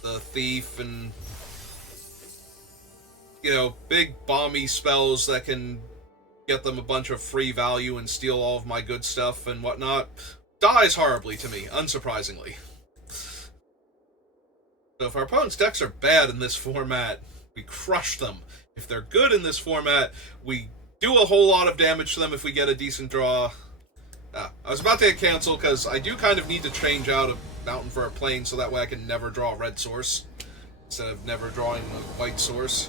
the Thief, and, you know, big bomby spells that can get them a bunch of free value and steal all of my good stuff and whatnot, dies horribly to me, unsurprisingly. So if our opponent's decks are bad in this format, we crush them. If they're good in this format, we do a whole lot of damage to them if we get a decent draw. I was about to get canceled because I do kind of need to change out a mountain for a plane so that way I can never draw a red source instead of never drawing a white source.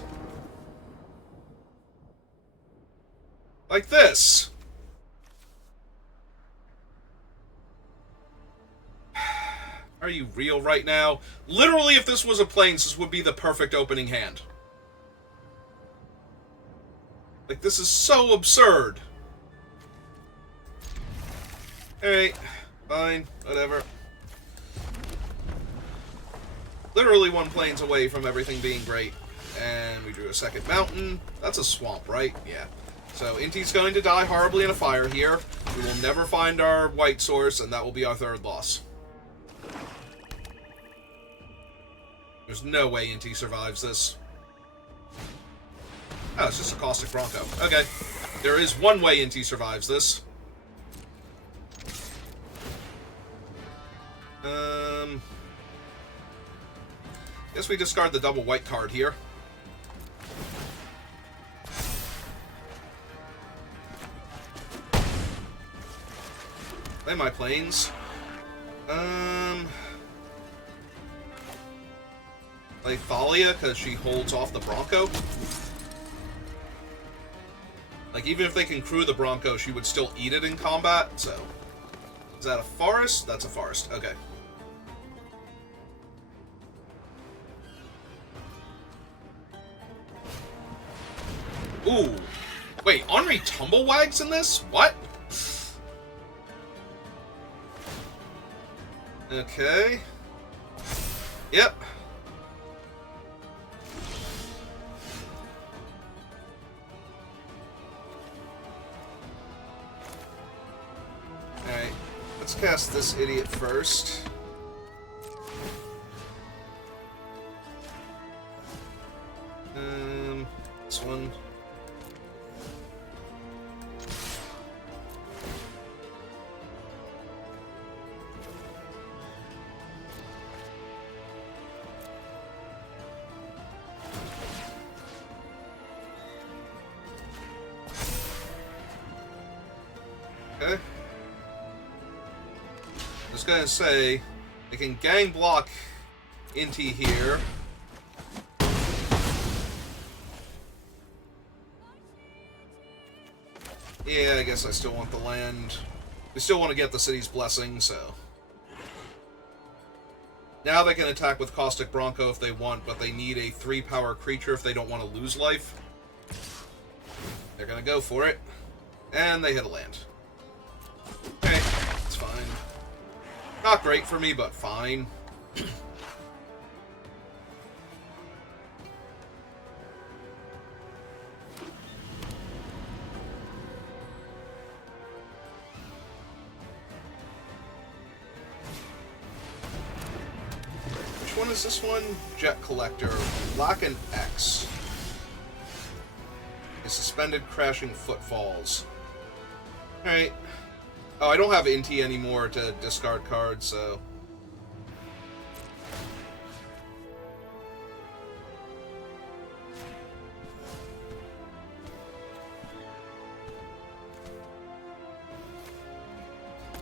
Like this. Are you real right now? Literally, if this was a Plains, this would be the perfect opening hand. Like, this is so absurd. Alright, fine, whatever. Literally one Plains away from everything being great. And we drew a second mountain. That's a swamp, right? Yeah. So, Inti's going to die horribly in a fire here. We will never find our white source, and that will be our third loss. There's no way Inti survives this. Oh, it's just a Caustic Bronco. Okay. There is one way Inti survives this. Guess we discard the double white card here. Play my planes. Play Thalia, because she holds off the Bronco. Like, even if they can crew the Bronco, she would still eat it in combat, so... Is that a forest? That's a forest. Okay. Ooh. Wait, Henri Tumblewag's in this? What? Okay. Yep. Alright. Let's cast this idiot first. This one. Okay. I was gonna say, I can gang block Inti here. Yeah, I guess I still want the land. We still want to get the city's blessing, so... Now they can attack with Caustic Bronco if they want, but they need a 3-power creature if they don't want to lose life. They're gonna go for it. And they hit a land. Okay, it's fine. Not great for me, but fine. Which one is this one? Jet Collector. Black and X. A suspended crashing footfalls. Alright. Oh, I don't have Inti anymore to discard cards, so...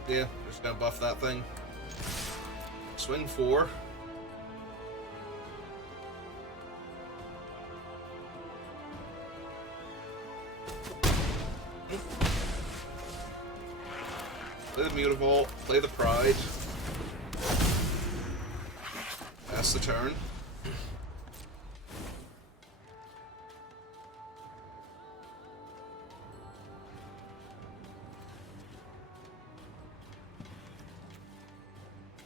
Yeah, just gonna buff that thing. Swing 4. Play the Mutavault, play the Pride. Pass the turn.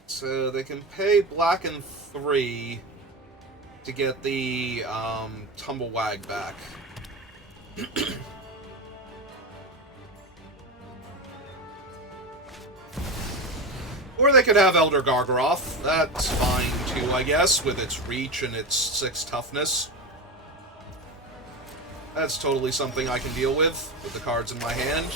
So they can pay black and 3 to get the Tumblewag back. Or they could have Elder Gargaroth. That's fine too, I guess, with its reach and its 6 toughness. That's totally something I can deal with the cards in my hand.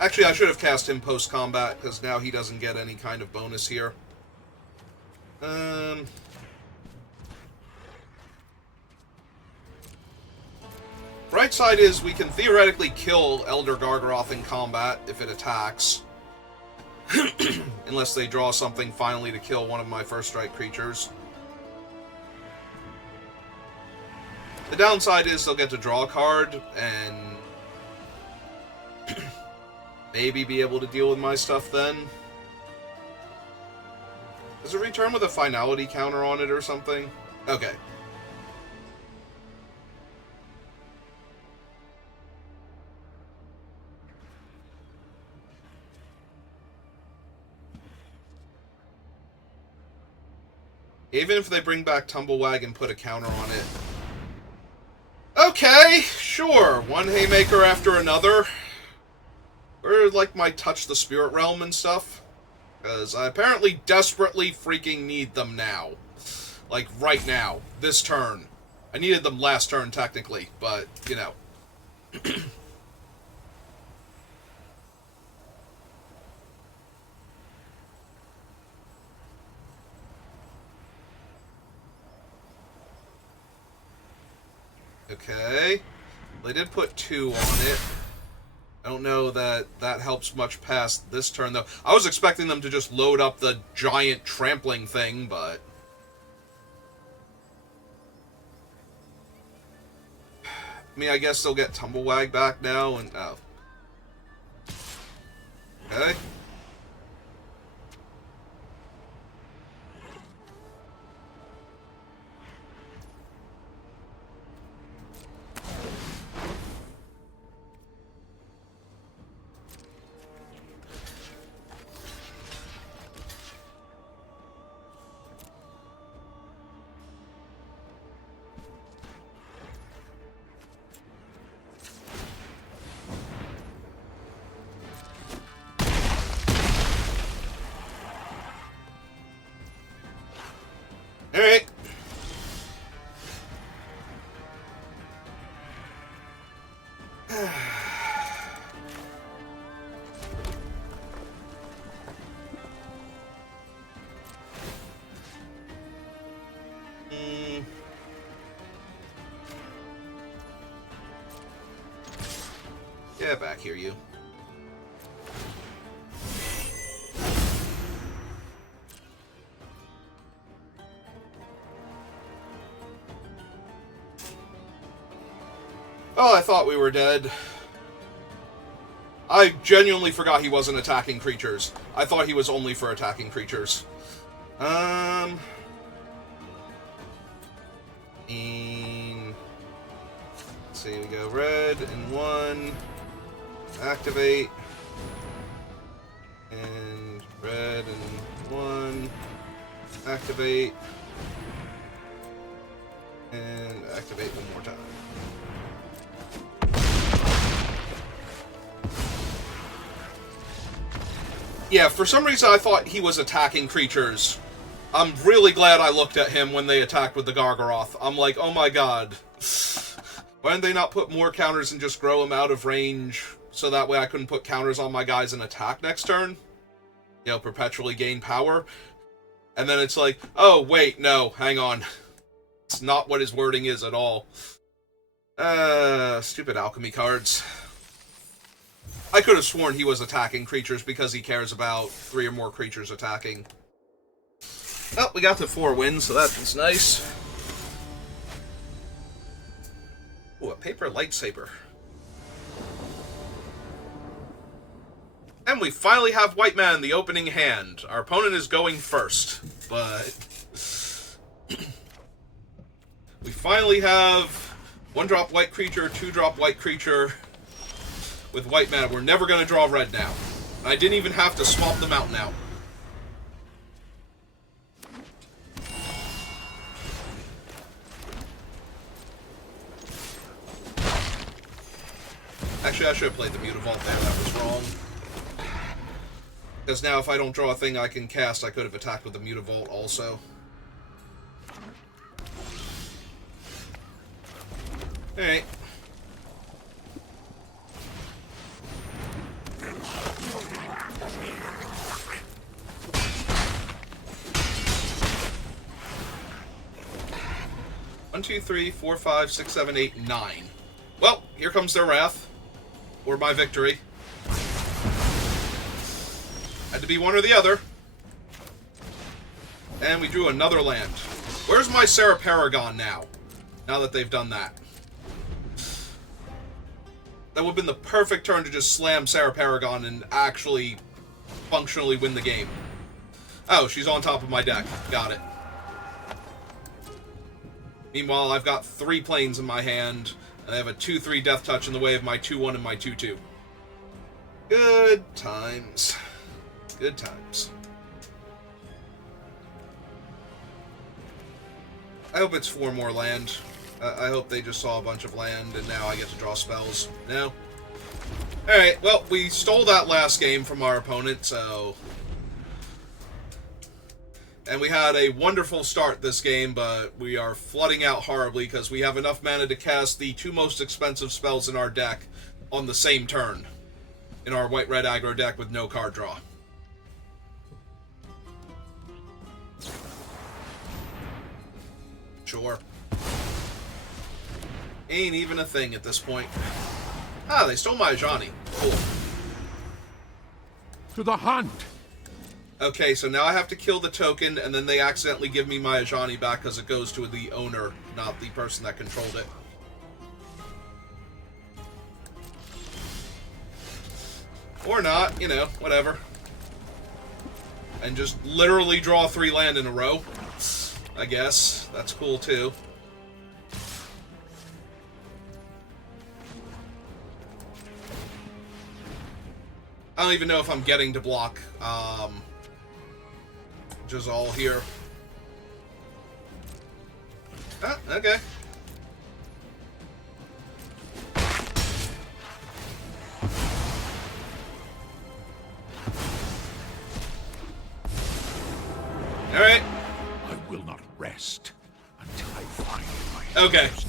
Actually, I should have cast him post-combat, because now he doesn't get any kind of bonus here. Right side is we can theoretically kill Elder Gargaroth in combat if it attacks. Unless they draw something finally to kill one of my first strike creatures. The downside is they'll get to draw a card and maybe be able to deal with my stuff then. Does it return with a finality counter on it or something? Okay. Even if they bring back Tumblewag and put a counter on it. Okay, sure. One Haymaker after another. Or like my Touch the Spirit Realm and stuff. Because I apparently desperately freaking need them now. Like, right now. This turn. I needed them last turn, technically. But, you know. Okay. They did put 2 on it. I don't know that that helps much past this turn, though. I was expecting them to just load up the giant trampling thing, but... I mean, I guess they'll get Tumblewag back now, and... oh. Okay. Alright. Get back here, you. Oh, I thought we were dead. I genuinely forgot he wasn't attacking creatures. I thought he was only for attacking creatures. And... let's see, we go red and 1. Activate. And red and 1. Activate. And activate one more time. Yeah, for some reason I thought he was attacking creatures. I'm really glad I looked at him when they attacked with the Gargaroth. I'm like, oh my god. Why didn't they not put more counters and just grow him out of range so that way I couldn't put counters on my guys and attack next turn? You know, perpetually gain power. And then it's like, oh, wait, no, hang on. It's not what his wording is at all. Stupid alchemy cards. I could have sworn he was attacking creatures because he cares about 3 or more creatures attacking. Well, we got to 4 wins, so that's nice. Ooh, a paper lightsaber. And we finally have White Man in the opening hand. Our opponent is going first, but... we finally have 1-drop white creature, 2-drop white creature with White Mana. We're never going to draw red now. I didn't even have to swap the mountain out. Actually, I should have played the Mutavault there. That was wrong. Because now if I don't draw a thing I can cast, I could have attacked with the Mutavault also. Alright. One, two, three, four, 5, 6, 7, 8, 9. Well, here comes their wrath. Or my victory. Had to be one or the other. And we drew another land. Where's my Sarah Paragon now? Now that they've done that. That would have been the perfect turn to just slam Sarah Paragon and actually functionally win the game. Oh, she's on top of my deck. Got it. Meanwhile, I've got 3 planes in my hand, and I have a 2/3 Death Touch in the way of my 2/1 and my 2/2. Good times. Good times. I hope it's 4 more land. I hope they just saw a bunch of land, and now I get to draw spells. No? Alright, well, we stole that last game from our opponent, so... And we had a wonderful start this game, but we are flooding out horribly because we have enough mana to cast the 2 most expensive spells in our deck on the same turn. In our white-red aggro deck with no card draw. Sure. Ain't even a thing at this point. Ah, they stole my Ajani. Cool. To the hunt! Okay, so now I have to kill the token, and then they accidentally give me my Ajani back because it goes to the owner, not the person that controlled it. Or not, you know, whatever. And just literally draw 3 land in a row. I guess. That's cool, too. I don't even know if I'm getting to block, Jazal here. Ah, okay. Alright. I will not rest until I find my Okay. first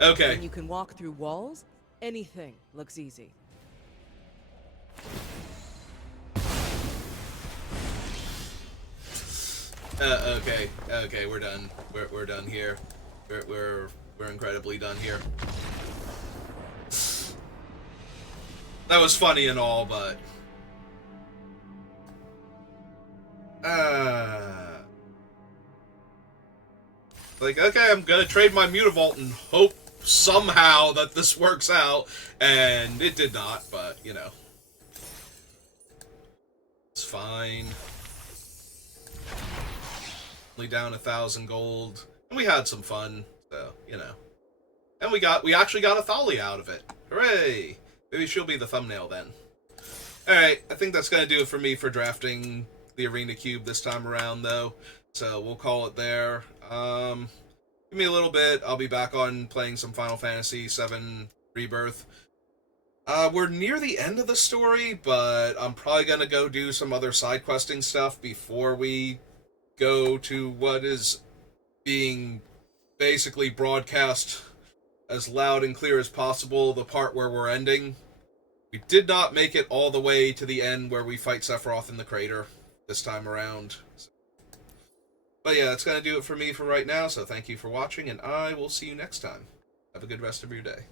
killer. Okay. When you can walk through walls, anything looks easy. Okay. Okay, we're done. We're done here. We're incredibly done here. That was funny and all, but like, okay, I'm gonna trade my Mutavault and hope somehow that this works out, and it did not, but, you know. It's fine. Only down 1,000 gold, and we had some fun, so, you know. And we actually got a Thalia out of it. Hooray! Maybe she'll be the thumbnail then. Alright, I think that's gonna do it for me for drafting the Arena Cube this time around, though. So we'll call it there. Give me a little bit. I'll be back on playing some Final Fantasy VII Rebirth. We're near the end of the story, but I'm probably gonna go do some other side questing stuff before we go to what is being basically broadcast as loud and clear as possible, the part where we're ending. We did not make it all the way to the end where we fight Sephiroth in the crater this time around. But yeah, that's going to do it for me for right now, so thank you for watching, and I will see you next time. Have a good rest of your day.